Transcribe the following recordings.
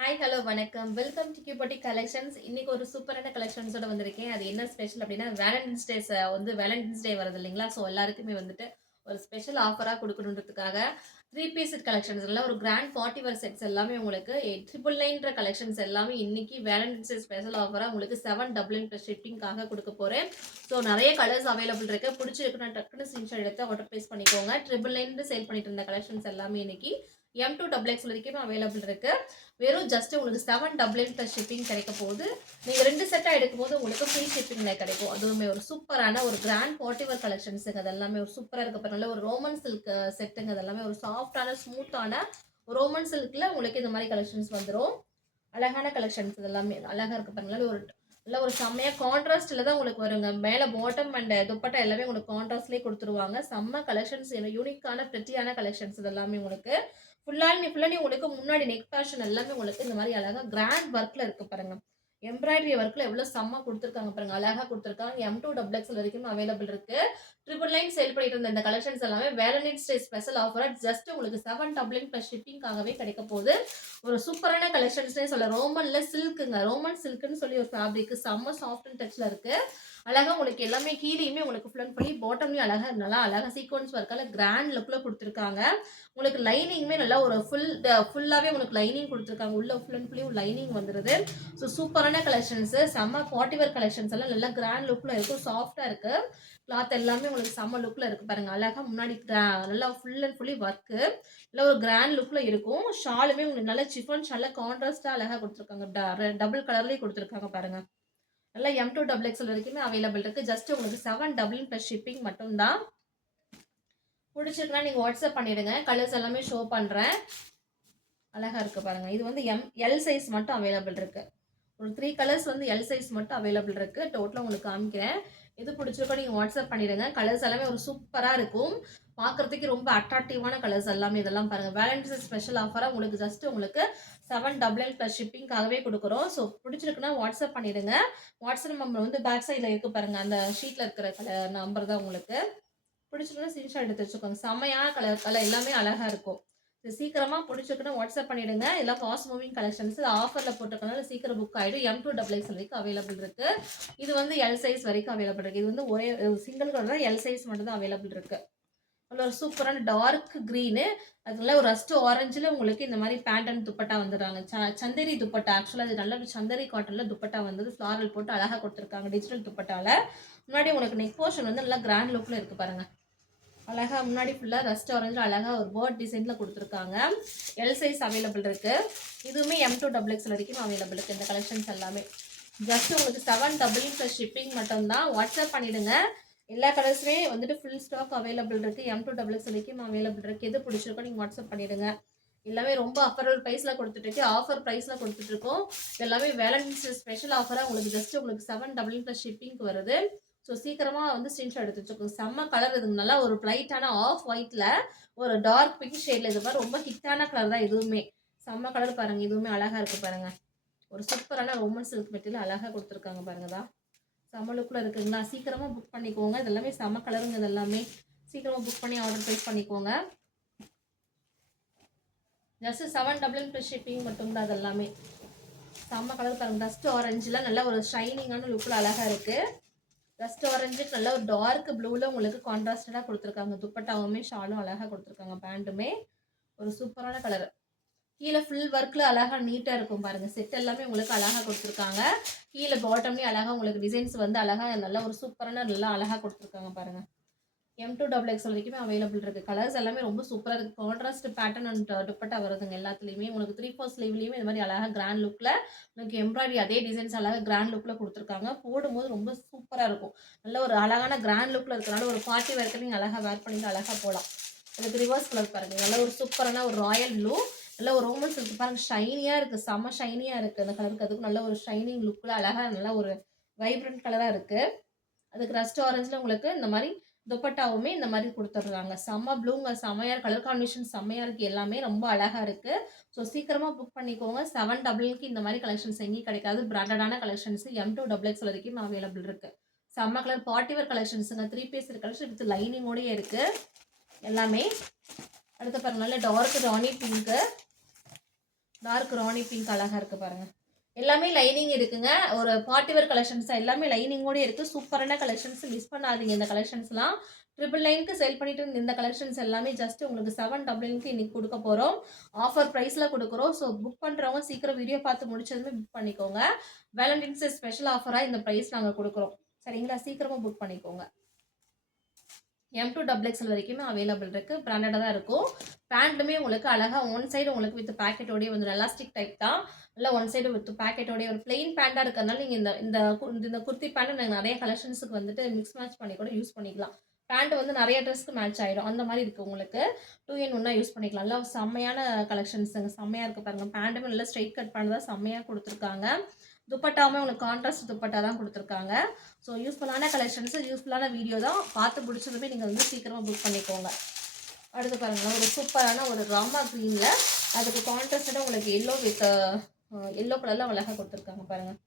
Hi hello வணக்கம். Welcome to கியூபோட்டி collections. இன்னைக்கு ஒரு சூப்பரான கலெக்ஷன்ஸோட வந்திருக்கேன். அது என்ன ஸ்பெஷல் அப்படின்னா, வேலண்டைன்ஸ் டே வருது இல்லைங்களா? ஸோ எல்லாருக்குமே வந்துட்டு ஒரு ஸ்பெஷல் ஆஃபரா குடுக்கணுன்றதுக்காக 3 பீஸ் செட் கலெக்ஷன்ஸ் எல்லாம் ஒரு கிராண்ட் பார்ட்டி வேர் செட்ஸ் எல்லாமே உங்களுக்கு 899 கலெக்ஷன்ஸ் எல்லாமே இன்னைக்கு வேலண்டைன்ஸ் டே ஸ்பெஷல் ஆஃபரா உங்களுக்கு 799 ப்ளஸ் ஷிப்பிங்காக குடுக்க போறேன். ஸோ நிறைய கலர்ஸ் அவைலபிள் இருக்கு. பிடிச்சிருக்குன்னா டக்குன்னு ஸ்கிரீன்ஷாட் எடுத்து ஆர்டர் பிளேஸ் பண்ணிக்கோங்க. 999 சேல் பண்ணிட்டு இருந்த கலெக்ஷன்ஸ் எல்லாமே இன்னைக்கு M2XX வரைக்கும் அவைலபிள் இருக்கு. வெறும் ஜஸ்ட் உங்களுக்கு 799 ப்ளஸ் ஷிப்பிங் கிடைக்க போகுது. நீங்கள் 2 செட்டாக எடுக்கும்போது உங்களுக்கு ஃப்ரீ ஷிப்பிங்கில் கிடைக்கும். அதுவுமே ஒரு சூப்பரான ஒரு கிராண்ட் பார்ட்டிவர் கலெக்ஷன்ஸுங்க. அது எல்லாமே ஒரு சூப்பராக இருக்க நல்ல ஒரு ரோமன் சில்க் செட்டுங்க. அது எல்லாமே ஒரு சாஃப்டான ஸ்மூத்தான ரோமன் சில்கில் உங்களுக்கு இந்த மாதிரி கலெக்ஷன்ஸ் வந்துடும். அழகான கலெக்ஷன்ஸ் இது எல்லாமே அழகாக இருக்க பாருங்களா. ஒரு நல்ல ஒரு செம்மையாக கான்ட்ராஸ்டில் தான் உங்களுக்கு வருங்க. மேலே பாட்டம் அண்ட் துப்பட்டா எல்லாமே உங்களுக்கு கான்ட்ராஸ்ட்லேயே கொடுத்துருவாங்க. செம்ம கலெக்ஷன்ஸ், யூனிக்கான ப்ரெட்டியான கலெக்ஷன்ஸ் இது எல்லாமே உங்களுக்கு ஃபுல்லாக உங்களுக்கு முன்னாடி நெக் பேஷன் எல்லாமே உங்களுக்கு இந்த மாதிரி அழகாக கிராண்ட் ஒர்க்கில் இருக்கு பாருங்க. எம்ப்ராய்டரி ஒர்க்கில் எவ்வளோ செம்ம கொடுத்துருக்காங்க பாருங்க. அழகாக கொடுத்துருக்காங்க. M2XX வரைக்கும் அவைலபிள் இருக்கு. 999 சேல் பண்ணிட்டு இருந்த இந்த கலெக்ஷன்ஸ் எல்லாமே வேலண்டைன்ஸ் டே ஸ்பெஷல் ஆஃபரா ஜஸ்ட் உங்களுக்கு 799 ப்ளஸ் ஷிப்பிங்காகவே கிடைக்க போகுது. ஒரு சூப்பரான கலெக்ஷன்ஸ்னே சொல்ல. ரோமன்ல சில்க்குங்க. ரோமன் சில்க்குன்னு சொல்லி ஒரு ஃபேப்ரிக் செம்ம சாஃப்ட் அண்ட் டச்ல இருக்கு. அழகா உங்களுக்கு எல்லாமே கீழேயுமே உங்களுக்கு ஃபுல் அண்ட் ஃபுல்லி பாட்டம்லயும் அழகா நல்லா அழகா சீக்வன்ஸ் ஒர்க்கால கிராண்ட் லுக்ல கொடுத்துருக்காங்க. உங்களுக்கு லைனிங்குமே நல்லா ஒரு ஃபுல்லாவே உங்களுக்கு லைனிங் கொடுத்துருக்காங்க. உள்ள ஃபுல் அண்ட் ஃபுல்லி லைனிங் வந்துருது. ஸோ சூப்பரான கலெக்ஷன்ஸ், செம்ம பார்ட்டிவேர் கலெக்ஷன்ஸ் எல்லாம் நல்லா கிராண்ட் லுக்ல இருக்கும். சாஃப்டா இருக்கு. கிளாத் எல்லாமே உங்களுக்கு செம்ம லுக்ல இருக்கு பாருங்க. அழகா முன்னாடி நல்லா ஃபுல் அண்ட் ஃபுல்லி ஒர்க்கு நல்லா ஒரு கிராண்ட் லுக்ல இருக்கும். ஷாலுமே உங்களுக்கு நல்ல சிஃபான் ஷால கான்ட்ராஸ்டா அழகா கொடுத்துருக்காங்க. டபுள் கலர்லயே கொடுத்துருக்காங்க பாருங்க. நல்லா M2XX வரைக்குமே அவைலபிள் இருக்கு. ஜஸ்ட் உங்களுக்கு 799 ப்ளஸ் ஷிப்பிங் மட்டும்தான். பிடிச்சிருக்குன்னா நீங்கள் வாட்ஸ்அப் பண்ணிடுங்க. கலர்ஸ் எல்லாமே ஷோ பண்ணுறேன். அழகா இருக்கு பாருங்க. இது வந்து எல் சைஸ் மட்டும் அவைலபிள் இருக்கு. ஒரு 3 கலர்ஸ் வந்து எல் சைஸ் மட்டும் அவைலபிள் இருக்கு. டோட்டலாக உங்களுக்கு காமிக்கிறேன். எது பிடிச்சிருக்கோ நீங்கள் வாட்ஸ்அப் பண்ணிடுங்க. கலர்ஸ் எல்லாமே ஒரு சூப்பராக இருக்கும். பார்க்கறதுக்கு ரொம்ப அட்ராக்டிவான கலர்ஸ் எல்லாமே இதெல்லாம் பாருங்க. வேலண்டைன்ஸ் ஸ்பெஷல் ஆஃபராக உங்களுக்கு ஜஸ்ட் உங்களுக்கு 799 ப்ளஸ் ஷிப்பிங்காகவே கொடுக்குறோம். ஸோ பிடிச்சிருக்குன்னா வாட்ஸ்அப் பண்ணிடுங்க. வாட்ஸ்அப் நம்பர் வந்து பேக் சைடில் இருக்கு பாருங்க. அந்த ஷீட்டில் இருக்கிற நம்பர் தான் உங்களுக்கு. பிடிச்சிருக்குன்னா ஸ்கிரீன்ஷாட் எடுத்து வச்சுக்கோங்க. செம்மையான கலர் எல்லாமே அழகா இருக்கும். இது சீக்கிரமா பிடிச்சிருக்குன்னா வாட்ஸ்அப் பண்ணிடுங்க. எல்லாம் ஃபாஸ்ட் மூவிங் கலெக்ஷன்ஸ் ஆஃபர்ல போட்டிருக்கனால சீக்கிரம் புக் ஆயிடும். M2XX வரைக்கும் அவைலபிள் இருக்கு. இது வந்து எல் சைஸ் வரைக்கும் அவைலபிள் இருக்கு. இது வந்து ஒரே சிங்கிள் கலர் தான், எல் சைஸ் மட்டும் தான் அவைலபிள் இருக்கு. நல்ல ஒரு சூப்பரான டார்க் கிரீனு, அதுல ஒரு ரஸ்ட் ஆரஞ்சுல உங்களுக்கு இந்த மாதிரி பேண்ட் அண்ட் துப்பட்டா வந்துடுறாங்க. சந்தேரி துப்பட்டா. ஆக்சுவலா அது நல்ல சந்தேரி காட்டன்ல துப்பட்டா வந்தது. ஃபிளாரல் போட்டு அழகா கொடுத்துருக்காங்க டிஜிட்டல் துப்பட்டால. முன்னாடி உங்களுக்கு நெக் போர்ஷன் வந்து நல்லா கிராண்ட் லுக்ல இருக்கு பாருங்க. அழகா முன்னாடி ஃபுல்லாக ரஸ்ட் ஆரஞ்சு அழகா ஒரு பேர்ட் டிசைன்ல கொடுத்துருக்காங்க. எல் சைஸ் அவைலபிள் இருக்கு. இதுவுமே M2XX வரைக்கும் அவைலபிள் இருக்கு. இந்த கலெக்ஷன்ஸ் எல்லாமே ஜஸ்ட் உங்களுக்கு 799 ப்ளஸ் ஷிப்பிங் மட்டும்தான். வாட்ஸ்அப் பண்ணிடுங்க. எல்லா கலர்ஸுமே வந்துட்டு ஃபுல் ஸ்டாக் அவைலபிள் இருக்கு. M2XX வரைக்கும் அவைலபிள் இருக்கு. எது பிடிச்சிருக்கோ நீங்கள் வாட்ஸ்அப் பண்ணிடுங்க. எல்லாமே ரொம்ப அஃபரபிள் ப்ரைஸ்ல கொடுத்துட்டு இருக்கு. ஆஃபர் ப்ரைஸ்ல கொடுத்துட்டு இருக்கோம். எல்லாமே வேலண்டைன்ஸ் ஸ்பெஷல் ஆஃபரா உங்களுக்கு ஜஸ்ட் உங்களுக்கு 799 ப்ளஸ் ஷிப்பிங்க்கு வருது. ஸோ சீக்கிரமாக வந்து ஸ்க்ரீன்ஷாட் எடுத்து வச்சுக்கோங்க. செம்ம கலர். இது நல்லா ஒரு பிரைட்டான ஆஃப் ஒயிட்ல ஒரு டார்க் பிங்க் ஷேட்ல இது பாரு ரொம்ப ஹிட்டான கலர் தான். இதுவுமே செம்ம கலர் பாருங்க. இதுவுமே அழகா இருக்கு பாருங்க. ஒரு சூப்பரான ரோமன் சில்க் மெட்டீரியல் அழகா கொடுத்துருக்காங்க பாருங்க. தான் செம்ம லுக்ல இருக்குங்களா. சீக்கிரமா புக் பண்ணிக்கோங்க. இது எல்லாமே செம்ம கலருங்க. இது எல்லாமே சீக்கிரமா புக் பண்ணி ஆர்டர் ப்ளேஸ் பண்ணிக்கோங்க. ஜஸ்ட் 799 ப்ளஸ் ஷிப்பிங் மட்டும்தான். அது எல்லாமே செம்ம கலர் பாருங்க. டஸ்ட் ஆரஞ்சுல நல்ல ஒரு ஷைனிங்கான லுக்ல அழகா இருக்கு. ரஸ்ட் ஆரஞ்சு நல்ல ஒரு டார்க் ப்ளூல உங்களுக்கு கான்ட்ராஸ்டடா கொடுத்துருக்காங்க. துப்பட்டாவுமே ஷாலும் அழகா கொடுத்துருக்காங்க. பேண்ட்டுமே ஒரு சூப்பரான கலர். கீழே ஃபுல் ஒர்க்ல அழகா நீட்டா இருக்கும் பாருங்க. செட் எல்லாமே உங்களுக்கு அழகா கொடுத்துருக்காங்க. கீழே பாட்டம்லயும் அழகா உங்களுக்கு டிசைன்ஸ் வந்து அழகா நல்ல ஒரு சூப்பரான நல்லா அழகா கொடுத்துருக்காங்க பாருங்க. M2XX வரைக்குமே அவைலபிள் இருக்கு. கலர்ஸ் எல்லாமே ரொம்ப சூப்பரா இருக்கு. கான்ட்ராஸ்ட் பேட்டர்ன் அண்ட் துப்பட்டா வருதுங்க. எல்லாத்துலயுமே உங்களுக்கு 3/4 ஸ்லீவ்லயுமே இந்த மாதிரி அழகா கிராண்ட் லுக்ல உங்களுக்கு எம்ப்ராய்டரி அதே டிசைன்ஸ் அழகா கிராண்ட் லுக்ல கொடுத்துருக்காங்க. போடும்போது ரொம்ப சூப்பரா இருக்கும். நல்ல ஒரு அழகான கிராண்ட் லுக்ல இருக்கனால ஒரு பார்ட்டி வேர்க்கு நீங்க அழகா வேர் பண்ணிட்டு அழகா போகலாம். அதுக்கு ரிவர்ஸ் கலர் பாருங்க. நல்ல ஒரு சூப்பரான ஒரு ராயல் ப்ளூ, நல்ல ஒரு ரோமன் சில்க் பாருங்க. ஷைனியா இருக்கு. செம்ம ஷைனியா இருக்கு. அந்த கலருக்கு அதுக்கு நல்ல ஒரு ஷைனிங் லுக்ல அழகா நல்ல ஒரு வைப்ரண்ட் கலரா இருக்கு. அதுக்கு ரஸ்ட் ஆரஞ்சுல உங்களுக்கு இந்த மாதிரி துப்பட்டாவுமே இந்த மாதிரி கொடுத்துட்றாங்க. செம்ம ப்ளூங்க. செம்மையா கலர் காம்பினேஷன் செம்மையா இருக்கு. எல்லாமே ரொம்ப அழகா இருக்கு. ஸோ சீக்கிரமா புக் பண்ணிக்கோங்க. 799க்கு இந்த மாதிரி கலெக்ஷன்ஸ் எங்கேயும் கிடைக்காது. பிராண்டடான கலெக்ஷன்ஸ் M2XX வரைக்கும் அவைலபிள் இருக்கு. செம்ம கலர் பார்ட்டிவேர் கலெக்ஷன்ஸுங்க. 3 பீஸ் கலெக்ஷன் வித் லைனிங்கோடயே இருக்கு எல்லாமே. அடுத்து பாருங்க நல்ல dark rani pink, dark rani pink அழகா இருக்கு பாருங்க. எல்லாமே லைனிங் இருக்குங்க. ஒரு பார்ட்டி வேர் கலெக்ஷன்ஸ் எல்லாமே லைனிங்கோட இருக்கு. சூப்பரான கலெக்ஷன்ஸ். மிஸ் பண்ணாதீங்க இந்த கலெக்ஷன்ஸ்லாம். 999க்கு சேல் பண்ணிட்டு இருந்த இந்த கலெக்ஷன்ஸ் எல்லாமே ஜஸ்ட் உங்களுக்கு 799க்கு இன்னைக்கு கொடுக்க போறோம். ஆஃபர் பிரைஸ்ல கொடுக்குறோம். ஸோ புக் பண்றவங்க சீக்கிரம் வீடியோ பார்த்து முடிச்சதுமே புக் பண்ணிக்கோங்க. வேலண்டைன்ஸ் டே ஸ்பெஷல் ஆஃபரா இந்த பிரைஸ் நாங்க கொடுக்குறோம். சரிங்களா? சீக்கிரமா புக் பண்ணிக்கோங்க. M2XXL வரைக்குமே அவைலபிள் இருக்கு. பிராண்டடா தான் இருக்கும். பேண்ட்டுமே உங்களுக்கு அழகா ஒன் சைடு உங்களுக்கு வித் பாக்கெட்டோடய வந்து எலாஸ்டிக் டைப் தான். நல்லா ஒன் சைடு வித் பாக்கெட்டோடய ஒரு பிளெயின் பேண்டா இருக்கிறதுனால நீங்க இந்த இந்த இந்த குர்த்தி பேண்ட் நாங்கள் நிறைய கலெக்ஷன்ஸுக்கு வந்துட்டு மிக்ஸ் மேட்ச் பண்ணி கூட யூஸ் பண்ணிக்கலாம். பேண்ட் வந்து நிறைய ட்ரெஸ்க்கு மேட்ச் ஆயிடும். அந்த மாதிரி இருக்கு உங்களுக்கு. 2 in 1 யூஸ் பண்ணிக்கலாம். நல்லா செம்மையான கலெக்ஷன்ஸுங்க. செம்மையா இருக்கு பாருங்க. பேண்ட்டுமே நல்லா ஸ்ட்ரைட் கட் பண்ணதா செம்மையா கொடுத்துருக்காங்க. துப்பட்டாவுமே உங்களுக்கு கான்ட்ராஸ்ட் துப்பட்டா தான் கொடுத்துருக்காங்க. ஸோ யூஸ்ஃபுல்லான கலெக்ஷன்ஸு, யூஸ்ஃபுல்லான வீடியோ தான். பார்த்து பிடிச்சதுமே நீங்கள் வந்து சீக்கிரமாக புக் பண்ணிக்கோங்க. அடுத்து பாருங்களேன், ஒரு சூப்பரான ஒரு ராமா க்ரீனில் அதுக்கு கான்ட்ராஸ்டாக உங்களுக்கு எல்லோ வித் எல்லோ கலரில் அழகாக கொடுத்துருக்காங்க பாருங்கள்.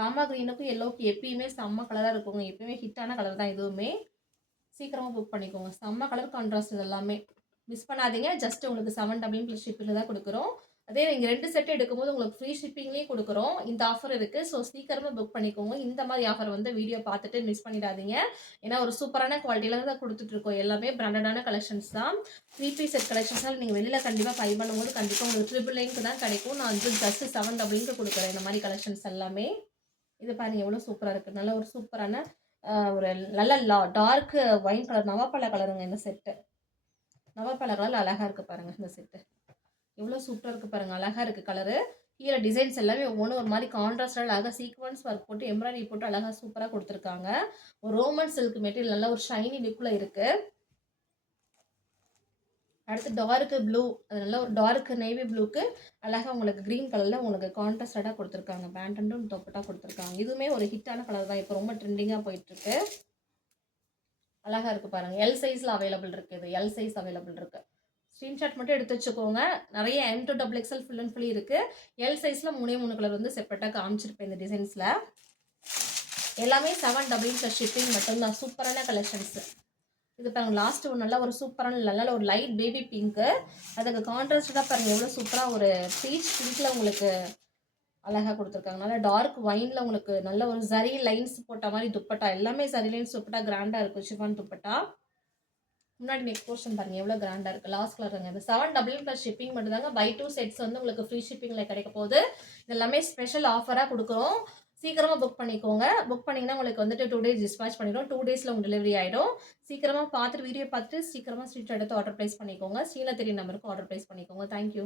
ராமா க்ரீனுக்கும் எல்லோவுக்கு எப்பயுமே செம்ம கலராக இருக்குங்க. எப்பயுமே ஹிட்டான கலர் தான் இதுவுமே. சீக்கிரமாக புக் பண்ணிக்கோங்க. செம்ம கலர் கான்ட்ராஸ்ட் இது எல்லாமே. மிஸ் பண்ணாதீங்க. ஜஸ்ட் உங்களுக்கு 799 ப்ளஸ் ஷிப்பிங்கில் தான் கொடுக்குறோம். அதே நீங்கள் 2 செட் எடுக்கும்போது உங்களுக்கு ஃப்ரீ ஷிப்பிங்லேயே கொடுக்குறோம். இந்த ஆஃபர் இருக்குது. ஸோ சீக்கிரமாக புக் பண்ணிக்கோங்க. இந்த மாதிரி ஆஃபர் வந்து வீடியோ பார்த்துட்டு மிஸ் பண்ணிடாதீங்க. ஏன்னா ஒரு சூப்பரான குவாலிட்டியில் தான் கொடுத்துட்ருக்கோம். எல்லாமே பிராண்டடான கலெக்ஷன்ஸ் தான். 3 பீஸ் செட் கலெக்ஷன்ஸ்லாம் நீங்கள் வெளியில் கண்டிப்பாக பை பண்ணும்போது கண்டிப்பாக உங்களுக்கு 999 தான் கிடைக்கும். நான் வந்து ஜஸ்ட் 799 கொடுக்குறேன் இந்த மாதிரி கலெக்ஷன்ஸ் எல்லாமே. இது பாருங்கள் எவ்வளோ சூப்பராக இருக்குது. நல்ல ஒரு சூப்பரான ஒரு நல்ல டார்க் ஒயின் கலர் நவாப்பழ கலருங்க இந்த செட்டு. நவாப்பழ கலரில் அழகாக இருக்குது பாருங்கள் இந்த செட்டு. எவ்வளோ சூப்பராக இருக்குது பாருங்கள். அழகாக இருக்குது கலரு. கீழே டிசைன்ஸ் எல்லாமே ஒவ்வொன்றும் ஒரு மாதிரி கான்ட்ராஸ்டாக அழகாக சீக்வன்ஸ் ஒர்க் போட்டு எம்ப்ராய்டரி போட்டு அழகாக சூப்பராக கொடுத்துருக்காங்க. ஒரு ரோமன் சில்க் மெட்டீரியல் நல்லா ஒரு ஷைனி லுக்கில் இருக்குது. அடுத்து டார்க்கு ப்ளூ, அது நல்லா ஒரு டார்க் நேவி ப்ளூக்கு அழகாக உங்களுக்கு க்ரீன் கலரில் உங்களுக்கு கான்ட்ராஸ்டாக கொடுத்துருக்காங்க. பேண்ட்டும் தொப்பட்டா கொடுத்துருக்காங்க. இதுவுமே ஒரு ஹிட்டான கலர் தான். இப்போ ரொம்ப ட்ரெண்டிங்காக போயிட்டுருக்கு. அழகாக இருக்குது பாருங்கள். எல் சைஸில் அவைலபிள் இருக்குது. எல் சைஸ் அவைலபிள் இருக்குது. ஸ்க்ரீன்ஷாட் மட்டும் எடுத்து வச்சுக்கோங்க. நிறைய M2XXL ஃபுல் அண்ட் ஃபுல்லி இருக்குது. எல் சைஸில் 3 கலர் வந்து செப்பரேட்டாக காமிச்சிருப்பேன் இந்த டிசைன்ஸில். எல்லாமே 799 ப்ளஸ் ஷிப்பிங் மட்டும்தான். சூப்பரான கலெக்ஷன்ஸு. இது பாருங்கள் லாஸ்ட்டு ஒரு நல்ல ஒரு சூப்பரான நல்ல ஒரு லைட் பேபி பிங்க்கு. அதுக்கு கான்ட்ராஸ்டாக பாருங்கள் எவ்வளோ சூப்பராக ஒரு பீச் பிங்க்கில் உங்களுக்கு அழகாக கொடுத்துருக்காங்க. நல்லா டார்க் ஒயினில் உங்களுக்கு நல்ல ஒரு ஜரி லைன்ஸ் போட்ட மாதிரி துப்பட்டா. எல்லாமே ஜரி லைன்ஸ் துப்பட்டா கிராண்டாக இருக்கும். ஷிஃபான் துப்பட்டா. முன்னாடி நெக் போர்ஷன் பாருங்கள் எவ்வளோ கிராண்டாக இருக்குது. லாஸ்ட் கலருங்க. இது 799 ப்ளஸ் ஷிப்பிங் மட்டும் தாங்க. பை 2 செட்ஸ் வந்து உங்களுக்கு ஃப்ரீ ஷிப்பிங்கில் கிடைக்க போகுது. இது எல்லாமே ஸ்பெஷல் ஆஃபராக கொடுக்குறோம். சீக்கிரமாக புக் பண்ணிக்கோங்க. புக் பண்ணிங்கன்னா உங்களுக்கு வந்துட்டு 2 days டிஸ்பேச் பண்ணிடும். 2 daysல உங்களுக்கு டெலிவரி ஆகிடும். சீக்கிரமாக பார்த்துட்டு வீடியோ பார்த்துட்டு சீக்கிரமாக ஸ்க்ரீன்ஷாட் எடுத்து ஆர்டர் ப்ளேஸ் பண்ணிக்கோங்க. ஸ்க்ரீனில் தெரிய நம்பருக்கு ஆர்டர் ப்ளேஸ் பண்ணிக்கோங்க. தேங்க்யூ.